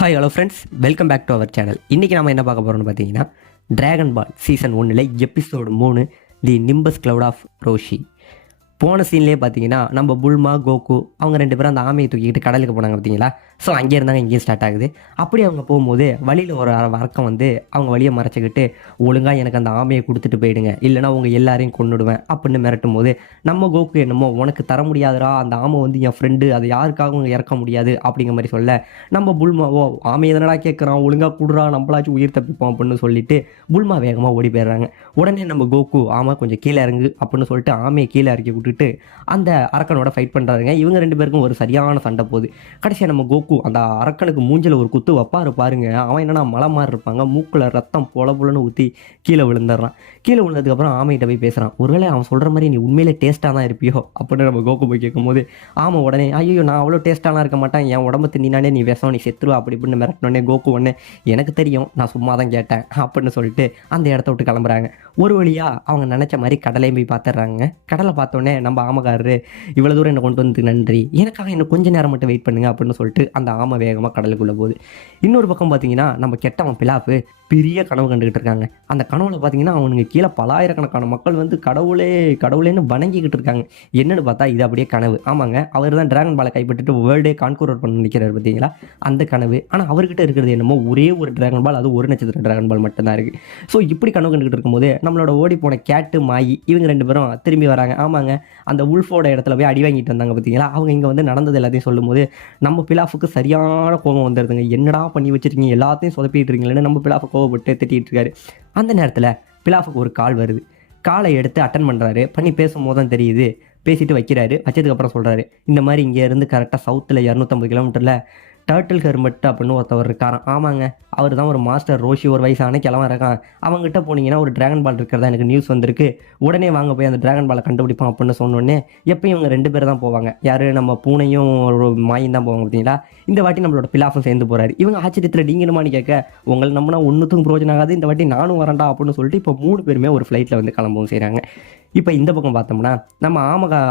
Hi hello friends, welcome back to our channel. இன்றைக்கி நம்ம என்ன பார்க்க போகிறோம்னு பார்த்தீங்கன்னா, dragon ball season 1 episode 3 the nimbus cloud of Roshi. போன சீன்லேயே பார்த்தீங்கன்னா நம்ம புல்மா கோகு அவங்க 2 பேரும் அந்த ஆமையை தூக்கிக்கிட்டு கடலுக்கு போனாங்க பார்த்தீங்களா. ஸோ அங்கே இருந்தாங்க, இங்கேயும் ஸ்டார்ட் ஆகுது. அப்படி அவங்க போகும்போது வழியில் ஒரு வர்க்கம் வந்து அவங்க வழியை மறைச்சிக்கிட்டு ஒழுங்காக எனக்கு அந்த ஆமையை கொடுத்துட்டு போயிடுங்க, இல்லைனா உங்கள் எல்லாரையும் கொண்டுடுவேன் அப்படின்னு மிரட்டும் போது நம்ம கோகு என்னமோ உனக்கு தர முடியாதுரா, அந்த ஆமை வந்து என் ஃப்ரெண்டு, அதை யாருக்காகவும் இறக்க முடியாது அப்படிங்கிற மாதிரி சொல்ல, நம்ம புல்மாவோ ஆமையை எதனடா கேட்குறான், ஒழுங்காக கொடுறா, நம்மளாச்சும் உயிர் தப்பிப்போம் அப்படின்னு சொல்லிட்டு புல்மா வேகமாக ஓடி போயிடுறாங்க. உடனே நம்ம கோகு ஆமா கொஞ்சம் கீழே இறங்கு அப்படின்னு சொல்லிட்டு ஆமையை கீழே இறக்கி விட்டுட்டு அந்த அரக்கனோட ஃபைட் பண்ணுறாங்க. இவங்க 2 பேருக்கும் ஒரு சரியான சண்டை போகுது. கடைசியாக நம்ம கோகு அந்த அரக்கனுக்கு மூஞ்சில் ஒரு குத்து வைப்பாரு பாருங்க. அவன் என்னன்னா மலை மாதிரி இருப்பாங்க, மூக்கில் ரத்தம் பொல பொலன்னு ஊற்றி கீழே விழுந்துடுறான். கீழே விழுந்ததுக்கப்புறம் ஆமையிட்ட போய் பேசுகிறான். ஒருவேளை அவன் சொல்கிற மாதிரி நீ உண்மையிலே டேஸ்ட்டாக தான் இருப்பியோ அப்படின்னு நம்ம கோகு போய் கேட்கும்போது ஆமாம் உடனே ஐயோ நான் அவ்வளோ டேஸ்ட்டாலாம் இருக்க மாட்டேன், என் உடம்பு தின்னானே நீ விஷம், நீ செத்துருவா அப்படி இப்படின்னு மிரட்டினோடனே கோகு உடனே எனக்கு தெரியும், நான் சும்மா தான் கேட்டேன் அப்படின்னு சொல்லிட்டு அந்த இடத்த விட்டு கிளம்புறாங்க. ஒரு வழியாக அவங்க நினச்ச மாதிரி கடலையும் போய் பார்த்துட்றாங்க. கடலை பார்த்தோன்னே நம்ம ஆமைக்காரரு இவ்வளோ தூரம் என்னை கொண்டு வந்து நன்றி, எனக்காக இன்னும் கொஞ்சம் நேரம் மட்டும் வெயிட் பண்ணுங்க அப்படின்னு சொல்லிட்டு அந்த ஆமை வேகமாக கடலுக்குள்ளே போகுது. இன்னொரு பக்கம் பார்த்தீங்கன்னா நம்ம கெட்டவன் பிலாப்பு பெரிய கனவு கண்டுகிட்டு இருக்காங்க. அந்த கனவுல பார்த்தீங்கன்னா அவனுக்கு கீழே பலாயிரக்கணக்கான மக்கள் வந்து கடவுளே கடவுளேன்னு வணங்கிக்கிட்டு இருக்காங்க. என்னன்னு பார்த்தா இது அப்படியே கனவு. ஆமாங்க, அவர் தான் டிராகன் பாலை கைப்பற்றிட்டு வேர்ல்டே கான்கூரர் பண்ண நிற்கிறார் பார்த்தீங்களா, அந்த கனவு. ஆனால் அவர்கிட்ட இருக்கிறது என்னமோ ஒரே ஒரு டிராகன் பால், அது ஒரு நட்சத்திர டிராகன் பால் மட்டும்தான் இருக்குது. ஸோ இப்படி கனவு கண்டுகிட்டு இருக்கும்போது நம்மளோட ஓடி போன கேட்டு மாயி இவங்க 2 பேரும் திரும்பி வராங்க. ஆமாங்க, அந்த உல்ஃபோட இடத்துல போய் அடி வாங்கிட்டு வந்தாங்க பார்த்தீங்களா. அவங்க இங்கே வந்து நடந்தது எல்லாத்தையும் சொல்லும்போது நம்ம பிலாஃபுக்கு சரியான கோபம் வந்துடுதுங்க. என்னடா பண்ணி வச்சிருக்கீங்க, எல்லாத்தையும் சொதப்பிட்டு இருக்கீங்களேன்னு நம்ம பிலாஃபை கோவப்பட்டு திட்டிகிட்டு இருக்காரு. அந்த நேரத்தில் பிலாஃபுக்கு ஒரு கால் வருது. காலை எடுத்து அட்டன் பண்ணுறாரு. பண்ணி பேசும்போது தான் தெரியுது. பேசிட்டு வைக்கிறாரு. வச்சதுக்கப்புறம் சொல்கிறாரு, இந்த மாதிரி இங்கே இருந்து கரெக்டாக சவுத்தில் 250 கிலோமீட்டரில் டர்ட்டில் ஹெர்மெட் அப்படின்னு ஒருத்தவர் இருக்காராம். ஆமாங்க, அவர் தான் ஒரு மாஸ்டர் ரோஷி, ஒரு வயசான கிழவன் இருக்கான். அவங்ககிட்ட போனீங்கன்னா ஒரு டிராகன் பால் இருக்கிறதா எனக்கு நியூஸ் வந்திருக்கு, உடனே வாங்க போய் அந்த டிராகன் பாலை கண்டுபிடிப்போம் அப்படின்னு சொன்னோடனே எப்பயும் இவங்க 2 பேர் தான் போவாங்க. யார், நம்ம பூனையும் ஒரு மாயும் தான் போவாங்க பார்த்தீங்களா. இந்த வாட்டி நம்மளோட பிலாஃபும் சேர்ந்து போகிறாரு. இவங்க ஆச்சரியத்தில் நீங்களுமான்னு கேட்க, உங்களை நம்மனா ஒன்றுத்துக்கும் பிரோஜனம் ஆகாது, இந்த வாட்டி நானும் வரேன்டா அப்படின்னு சொல்லிட்டு இப்போ 3 பேருமே ஒரு ஃப்ளைட்டில் வந்து கிளம்பவும் செய்கிறாங்க. இப்போ இந்த பக்கம் பார்த்தோம்னா நம்ம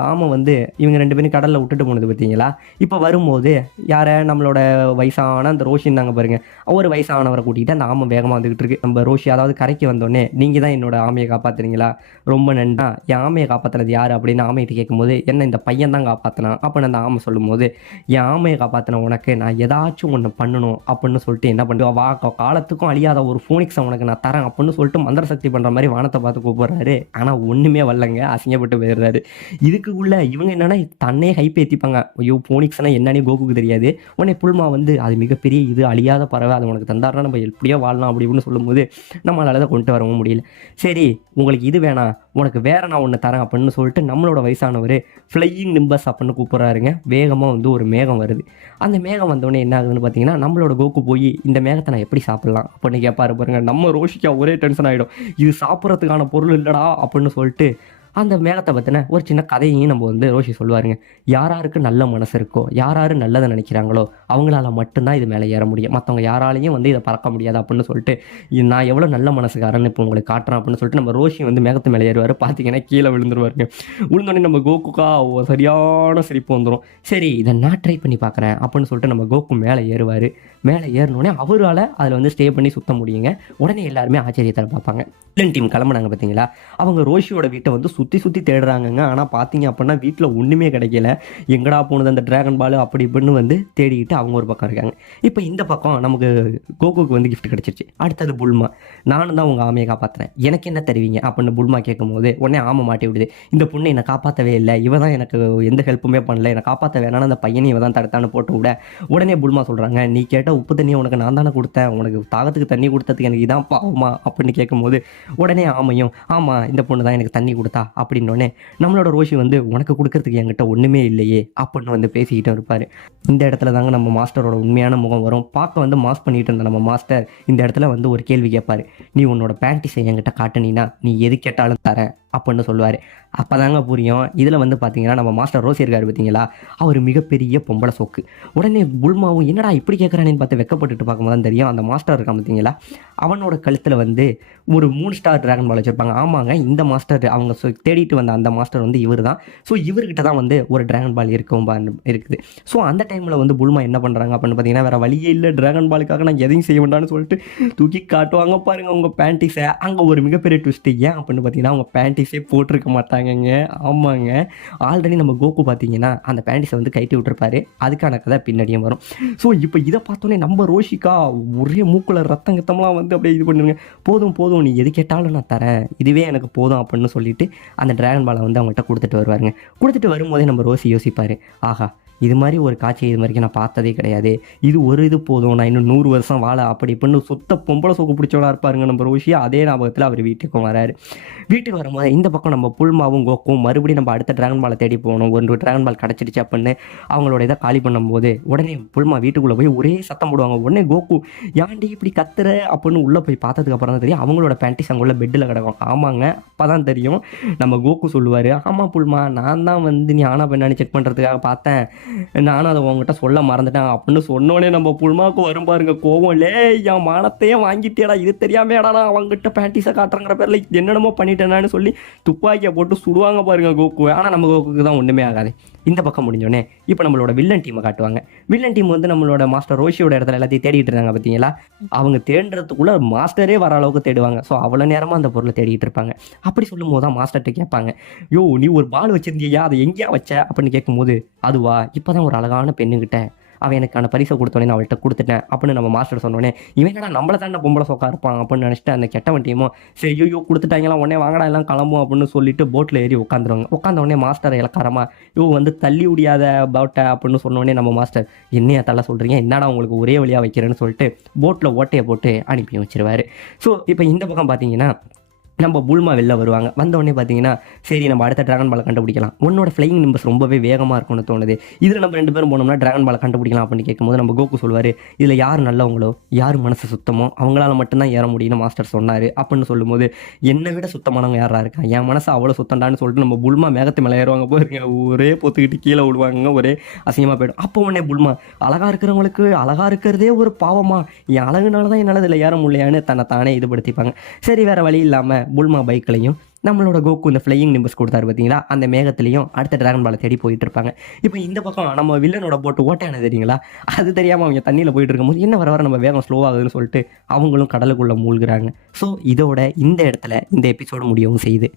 ஆமை வந்து இவங்க 2 பேரும் கடலில் விட்டுட்டு போனது பார்த்தீங்களா. இப்போ வரும்போது யாரை, நம்மளோட வயசான அந்த ரோஷி இருந்தாங்க பாருங்க, ஒரு வயசானவரை கூட்டிகிட்டு அந்த ஆமை வேகமாக வந்துக்கிட்டு இருக்கு. நம்ம ரோஷி அதாவது கரைக்கு வந்தோடனே நீங்கள் தான் என்னோட ஆமையை காப்பாற்றுறீங்களா, ரொம்ப நன்றா, என் ஆமையை காப்பாற்றினது யார் அப்படின்னு ஆமையிட்டு கேட்கும்போது என்ன இந்த பையன் தான் காப்பாற்றினான் அப்படின்னு அந்த ஆமை சொல்லும்போது, என் ஆமையை காப்பாற்றின உனக்கு நான் ஏதாச்சும் ஒன்று பண்ணணும் அப்படின்னு சொல்லிட்டு என்ன பண்ணுவோம், காலத்துக்கும் அழியாத ஒரு ஃபோனிக்ஸை உனக்கு நான் தரேன் அப்படின்னு சொல்லிட்டு மந்திர சக்தி பண்ணுற மாதிரி வானத்தை பார்த்து கூப்பிடுறாரு. ஆனால் ஒன்றுமே வரலங்க, அசிங்கப்பட்டு போயிடுறாரு. இதுக்குள்ள இவங்க என்னன்னா தன்னே ஹைப் ஏற்றிப்பாங்க. ஐயோ போனிக்ஸ்னா என்னன்னே கோகுக்கு தெரியாது. உடனே புல்மா வந்து அது மிகப்பெரிய இது அழியாத பறவை, அது உனக்கு தந்தாருன்னா நம்ம எப்படியோ வாழலாம் அப்படி இப்படின்னு சொல்லும்போது நம்மளால அதை கொண்டு வரவும் முடியல. சரி உங்களுக்கு இது வேணாம், உனக்கு வேற நான் ஒன்று தரேன் அப்படின்னு சொல்லிட்டு நம்மளோட வயசானவர் ஃப்ளையிங் நிம்பஸ் அப்படின்னு கூப்பிட்றாருங்க. வேகமாக வந்து ஒரு மேகம் வருது. அந்த மேகம் வந்தோடனே என்ன ஆகுதுன்னு பார்த்தீங்கன்னா நம்மளோட கோகு போய் இந்த மேகத்தை நான் எப்படி சாப்பிட்லாம் அப்படின்னு கேட்பாரு பாருங்க. நம்ம ரோஷிக்கா ஒரே டென்ஷன் ஆகிடும், இது சாப்பிட்றதுக்கான பொருள் இல்லடா அப்படின்னு சொல்லிட்டு அந்த மேகத்தை பற்றின ஒரு சின்ன கதையையும் நம்ம வந்து ரோஷி சொல்லுவாருங்க. யாராருக்கு நல்ல மனசு இருக்கோ, யார் நல்லதை நினைக்கிறாங்களோ அவங்களால மட்டும்தான் இது மேலே ஏற முடியும், மற்றவங்க யாராலையும் வந்து இதை பறக்க முடியாது அப்படின்னு சொல்லிட்டு நான் எவ்வளோ நல்ல மனசுக்காரன்னு இப்போ உங்களுக்கு காட்டுறேன் அப்படின்னு சொல்லிட்டு நம்ம ரோஷி வந்து மேகத்து மேலே ஏறுவார். பார்த்தீங்கன்னா கீழே விழுந்துருவாருங்க. விழுந்தோடனே நம்ம கோகுக்கா சரியான சிரிப்பு வந்துடும். சரி இதை நான் ட்ரை பண்ணி பார்க்குறேன் அப்படின்னு சொல்லிட்டு நம்ம கோகு மேலே ஏறுவார். மேலே ஏறினோடனே அவரால் அதில் வந்து ஸ்டே பண்ணி சுற்ற முடியுங்க. உடனே எல்லாருமே ஆச்சரியத்தில் பார்ப்பாங்க. வில்லன் டீம் கிளம்புனாங்க பார்த்தீங்களா, அவங்க ரோஷியோட வீட்டை வந்து சுற்றி தேடுறாங்கங்க. ஆனால் பார்த்தீங்க அப்படின்னா வீட்டில் ஒன்றுமே கிடைக்கல. எங்கடா போனது அந்த டிராகன் பால் அப்படி இப்படின்னு வந்து தேடிக்கிட்டு அவங்க ஒரு பக்கம் இருக்காங்க. இப்போ இந்த பக்கம் நமக்கு கோகுக்கு வந்து கிஃப்ட் கிடச்சிருச்சு. அடுத்தது புல்மா, நானும் தான் உங்கள் ஆமையை காப்பாற்றுறேன், எனக்கு என்ன தருவீங்க அப்படின்னு புல்மா கேட்கும்போது உடனே ஆமை மாட்டி விடுது. இந்த பொண்ணு என்னை காப்பாற்றவே இல்லை, இவ தான் எனக்கு எந்த ஹெல்ப்புமே பண்ணல, என்னை காப்பாற்ற வேணான்னு அந்த பையனை இவ தான் தடுத்தான்னு போட்டு விட உடனே புல்மா சொல்கிறாங்க, நீ கேட்ட உப்பு தண்ணியை உனக்கு நான் தானே கொடுத்தேன், உனக்கு தாகத்துக்கு தண்ணி கொடுத்ததுக்கு எனக்கு இதான் பாவமா அப்படின்னு கேட்கும்போது உடனே ஆமையும் ஆமாம் இந்த பொண்ணு தான் எனக்கு தண்ணி கொடுத்தா அப்படின்னோடனே நம்மளோட ரோஷி வந்து உனக்கு கொடுக்கறதுக்கு என்கிட்ட ஒன்றுமே இல்லையே அப்படின்னு வந்து பேசிக்கிட்டு இருப்பார். இந்த இடத்துல தாங்க நம்ம மாஸ்டரோட உண்மையான முகம் வரும். பார்க்க வந்து மாஸ்க் பண்ணிட்டு இருந்த நம்ம மாஸ்டர் இந்த இடத்துல வந்து ஒரு கேள்வி கேட்பார். நீ உன்னோட பேண்டிஸை என்கிட்ட காட்டுனீன்னா நீ எது கேட்டாலும் தரேன் அப்படின்னு சொல்லுவார். அப்போ தாங்க புரியும் இதில் வந்து பார்த்தீங்கன்னா நம்ம மாஸ்டர் ரோசி இருக்கார் பார்த்தீங்களா, அவர் மிகப்பெரிய பொம்பளை சோக்கு. உடனே புல்மாவும் என்னடா இப்படி கேட்குறானேன்னு பார்த்து வெக்கப்பட்டுட்டு பார்க்கும்போது தான் தெரியும் அந்த மாஸ்டர் இருக்கான் பார்த்தீங்களா, அவனோட கழுத்தில் வந்து ஒரு 3 ஸ்டார் டிராகன் பால் வச்சுருப்பாங்க. ஆமாங்க, இந்த மாஸ்டர் அவங்க தேடிட்டு வந்த அந்த மாஸ்டர் வந்து இவர் தான். ஸோ இவர்கிட்ட தான் வந்து ஒரு டிராகன் பால் இருக்குது. ஸோ அந்த டைமில் வந்து புல்மா என்ன பண்ணுறாங்க அப்படின்னு பார்த்தீங்கன்னா, வேறு வழியே இல்லை, டிராகன் பாலுக்காக நான் எதையும் செய்ய வேண்டாம்னு சொல்லிட்டு தூக்கி காட்டுவாங்க பாருங்கள் அவங்க பேண்டிஸை. அங்கே ஒரு மிகப்பெரிய ட்விஸ்ட்டு ஏன் அப்படின்னு பார்த்தீங்கன்னா, அவங்க பேண்டிஸே போட்டிருக்க மாட்டாங்கங்க. ஆமாங்க, ஆல்ரெடி நம்ம கோகு பார்த்தீங்கன்னா அந்த பேண்டிஸை வந்து கைட்டி விட்டுருப்பாரு. அதுக்கான கதை பின்னாடியும் வரும். ஸோ இப்போ இதை பார்த்தோன்னே நம்ம ரோஷிகா ஒரே மூக்குல ரத்தம் கத்தம்லாம் வந்து அப்படியே இது பண்ணுங்க, போதும் போதும் நீ எது கேட்டாலும் நான் தரேன், இதுவே எனக்கு போதும் அப்படின்னு சொல்லிட்டு அந்த டிராகன் பாலை வந்து அவங்கள்ட்ட கொடுத்துட்டு வருவாருங்க. கொடுத்துட்டு வரும்போதே நம்ம ரோசி யோசிப்பார், ஆஹா இது மாதிரி ஒரு காட்சி இது வரைக்கும் நான் பார்த்ததே கிடையாது, இது ஒரு இது போதும், நான் இன்னும் 100 வருஷம் வாழ அப்படி இப்படின்னு சொத்த பொம்பளை சோக்கு பிடிச்சவளா இருப்பாருங்க நம்ம ரோஷி. அதே ஞாபகத்தில் அவர் வீட்டுக்கும் வராரு. வீட்டுக்கு வரும்போது இந்த பக்கம் நம்ம புல்மாவும் கோக்கும் மறுபடியும் நம்ம அடுத்த டிராகன் பாலை தேடி போகணும், ஒரு டிராகன் பால் கிடச்சிடுச்சு அப்படின்னு அவங்களோட இதை காலி பண்ணும்போது உடனே புல்மா வீட்டுக்குள்ளே போய் ஒரே சத்தம் போடுவாங்க. உடனே கோகு ஏன்டி இப்படி கத்துற அப்படின்னு உள்ளே போய் பார்த்ததுக்கு அப்புறம் தான் தெரியும் அவங்களோட பேண்டிஸ் அங்கே உள்ள பெட்டில் கிடக்கும். ஆமாங்க, அப்போ தான் தெரியும் நம்ம கோகு சொல்லுவார், ஆமாம் புல்மா, நான் தான் வந்து நீ ஆனா பெண்ணானு செக் பண்ணுறதுக்காக பார்த்தேன், நானும் அதை உங்ககிட்ட சொல்ல மறந்துட்டேன் அப்படின்னு சொன்னோடனே நம்ம புல்மாவுக்கு வரும் பாருங்க கோவம். என் மானத்தையே வாங்கிட்டேடா, இது தெரியாமேடா நான் அவங்ககிட்ட பேண்டிஸை காட்டுறங்கிற பேரில் என்னென்னமோ பண்ணிட்டேனான்னு சொல்லி துப்பாக்கியை போட்டு சுடுவாங்க பாருங்க கோகு. ஆனால் நம்ம கோகுக்கு தான் ஒன்றுமே ஆகாது. இந்த பக்கம் முடிஞ்சோடனே இப்போ நம்மளோட வில்லன் டீமை காட்டுவாங்க. வில்லன் டீம் வந்து நம்மளோட மாஸ்டர் ரோஷியோட இடத்துல எல்லாத்தையும் தேடிட்டு இருந்தாங்க பார்த்தீங்களா, அவங்க தேடுறதுக்குள்ளே மாஸ்டரே வர அளவுக்கு தேடுவாங்க. ஸோ அவ்வளோ நேரமாக அந்த பொருளை தேடிட்டு இருப்பாங்க. அப்படி சொல்லும் போது தான் மாஸ்டர்கிட்ட கேட்பாங்க, யோ நீ ஒரு பால் வச்சிருந்தியா, அதை எங்கேயா வச்ச அப்படின்னு கேட்கும்போது, அதுவா இப்போ தான் ஒரு அழகான பெண்ணுக்கிட்ட அவன் எனக்கான பரிசை கொடுத்தோன்னே நான் அவள்கிட்ட கொடுத்துட்டேன் அப்படின்னு நம்ம மாஸ்டர் சொன்னோடனே, இவன் என்னடா நம்மளை தானே பொம்பளை சோக்கா இருப்பான் அப்படின்னு நினச்சிட்டு அந்த கெட்டவன் டீமும் சரி ஐயோ கொடுத்துட்டாங்களாம் உடனே வாங்கடா எல்லாம் கிளம்பும் அப்படின்னு சொல்லிட்டு போட்டில் ஏறி உட்காந்துருவாங்க. உட்காந்த உடனே மாஸ்டர் இலக்காரமா வந்து தள்ளி முடியாத போட்டை அப்படின்னு சொன்னோடனே நம்ம மாஸ்டர் என்னையா தள்ள சொல்கிறீங்க, என்னடா உங்களுக்கு ஒரே வழியாக வைக்கிறேன்னு சொல்லிட்டு போட்டில் ஓட்டையை போட்டு அனுப்பி வச்சிருவாரு. ஸோ இப்போ இந்த பக்கம் பார்த்தீங்கன்னா நம்ம புல்மா வெளில வருவாங்க. வந்தவொடனே பார்த்தீங்கன்னா சரி நம்ம அடுத்த டிராகன் பாலை கண்டுபிடிக்கலாம், உன்னோட ஃப்ளையிங் நிம்பஸ் ரொம்பவே வேகமாக இருக்கும்னு தோணுது, இதில் நம்ம 2 பேரும் போனோம்னா டிராகன் பாலை கண்டுபிடிக்கலாம் அப்படின்னு கேட்கும்போது நம்ம கோகு சொல்லுவார், இதில் யார் நல்லவங்களோ யார் மனசு சுத்தமோ அவங்களால மட்டும்தான் ஏற முடியும்னு மாஸ்டர் சொன்னார் அப்படின்னு சொல்லும்போது, என்னை விட சுத்தமானவங்க யாராக இருக்கா, என் மனசு அவ்வளோ சுத்தண்டான்னு சொல்லிட்டு நம்ம புல்மா மேகத்து மேலே ஏறுவாங்க போயிருங்க, ஒரே பொத்துக்கிட்டு கீழே விடுவாங்க, ஒரே அசிங்கமாக போய்டும். அப்போ உடனே புல்மா அழகாக இருக்கிறவங்களுக்கு அழகாக இருக்கிறதே ஒரு பாவமா, என் அழகுனால தான் என்னால் இதில் ஏற முடியலையான்னு தன்னை தானே இதுபடுத்திப்பாங்க. சரி வேறு வழி இல்லாமல் புல்மா பைக்லையும் நம்மளோட கோகு இந்த ஃப்ளையிங் நிம்பஸ் கொடுத்தாரு பார்த்தீங்களா, அந்த மேகத்துலையும் அடுத்த டிராகன் பாலை தேடி போயிட்டு இருப்பாங்க. இப்போ இந்த பக்கம் நம்ம வில்லனோட போட்டு ஓட்டையான தெரியுங்களா, அது தெரியாமல் அவங்க தண்ணியில் போயிட்டு இருக்கும்போது என்ன வர நம்ம வேகம் ஸ்லோவாகுதுன்னு சொல்லிட்டு அவங்களும் கடலுக்குள்ளே மூழ்கிறாங்க. ஸோ இதோட இந்த இடத்துல இந்த எபிசோடு முடியவும் செய்யுது.